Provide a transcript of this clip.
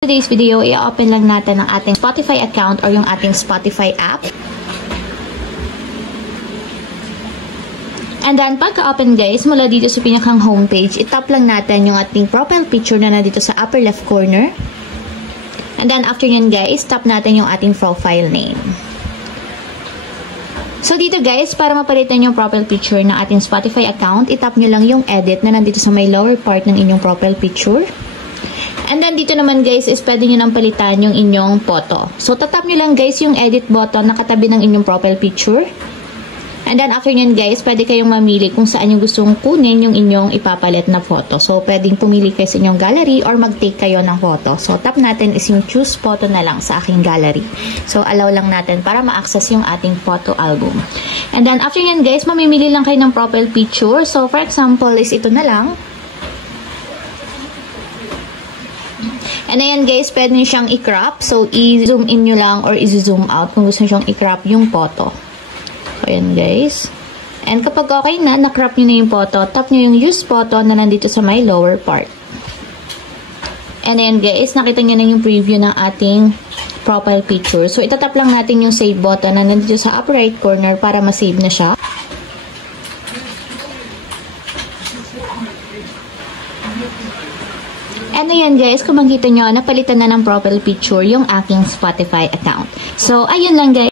Today's video, i-open lang natin ang ating Spotify account or yung ating Spotify app. And then, pagka-open guys, mula dito sa pinakang homepage, itap lang natin yung ating profile picture na nandito sa upper left corner. And then, after nyan guys, tap natin yung ating profile name. So, dito guys, para mapalitan yung profile picture ng ating Spotify account, itap nyo lang yung edit na nandito sa may lower part ng inyong profile picture. And then, dito naman guys, is pwede nyo nang palitan yung inyong photo. So, tatap nyo lang guys yung edit button na katabi ng inyong profile picture. And then, after nyan guys, pwede kayong mamili kung saan yung gustong kunin yung inyong ipapalit na photo. So, pwedeng pumili kayo sa inyong gallery or mag-take kayo ng photo. So, tap natin is yung choose photo na lang sa aking gallery. So, allow lang natin para ma-access yung ating photo album. And then, after nyan guys, mamimili lang kayo ng profile picture. So, for example, is ito na lang. And ayan guys, pwede nyo siyang i-crop. So, i-zoom in nyo lang or i-zoom out kung gusto nyo siyang i-crop yung photo. So, ayan guys. And kapag okay na, na-crop nyo na yung photo, tap nyo yung use photo na nandito sa my lower part. And ayan guys, nakita nyo na yung preview ng ating profile picture. So, itatap lang natin yung save button na nandito sa upper right corner para ma-save na siya. And ayan guys, kung makita nyo, napalitan na ng profile picture yung aking Spotify account. So, ayun lang guys.